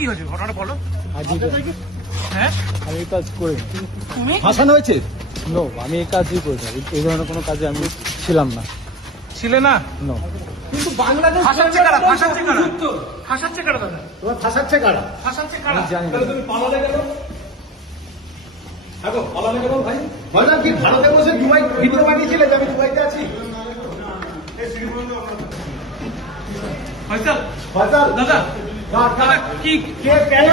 কি হয়েছে ঘটনাটা বলো। হ্যাঁ আমি এই কাজ করি তুমি ফাঁসানো হয়েছে? নো, আমি এই কাজই করি না। এই ধরনের কোনো কাজে আমি ছিলাম না। ছিলে না? নো, কিন্তু বাংলাদেশ ফাঁসাচ্ছে কারা? ফাঁসাচ্ছে কারা? ফাঁসাচ্ছে কারা দাদা? তোমার ফাঁসাচ্ছে কারা? ফাঁসাচ্ছে কারা? আমি জানি না। তুমি পালালে কেন? দেখো পালালে কেন ভাই? ভাইজান কি ভারতে বসে দুবাই ভিডিও বানিয়েছিলে যে আমি দুবাইতে আছি? ফয়সাল ভাইজান দাদা দাদা কি কে কেন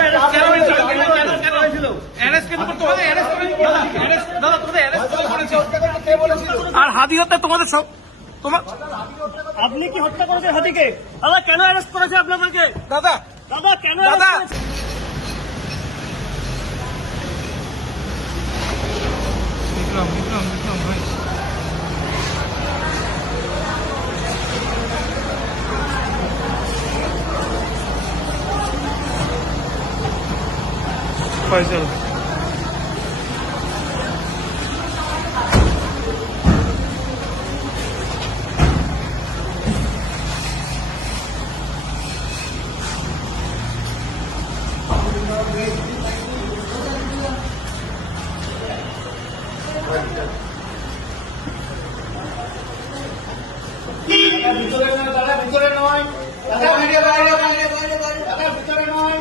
অ্যারেস্ট কেন করতে হবে? অ্যারেস্ট করে দাদা অ্যারেস্ট দাদা তোমাদের অ্যারেস্ট করেছে। কে বলেছিল? আর হাদি হত্যা তোমাদের সব তোমার আপনি কি হত্যা করেছেন হাতিকে? দাদা কেন অ্যারেস্ট করেছে আপনাদেরকে? দাদা দাদা কেন দাদা arrest করেছে? বিক্রম বিক্রম বিক্রম ভাই ফয়সাল ভিতরে নয় দাদা ভিডিও বাইরে দাদা ভিতরে নয়।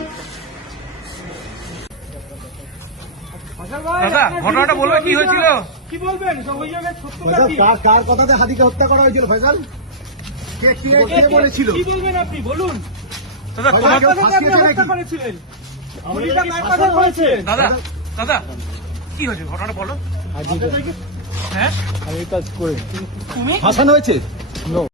দাদা ঘটনাটা বলবে কি হয়েছিল? কি বলবেন সব অভিযোগের সত্যতা কি? কার কথাতে হাতিকে হত্যা করা হয়েছিল ফয়সাল? কে বলেছিল? কি বলবেন আপনি বলুন? দাদা ফয়সাল, তোমার কেউ কার কথাতে আপনি ফাঁসিয়েছে হত্যা নাকি? করেছিলেন? গুলিটা কার কথায় হয়েছে? দাদা দাদা কি হয়েছে ঘটনাটা বলো। আজই হ্যাঁ আমি এই কাজ করি তুমি ফাঁসানো হয়েছে? নো।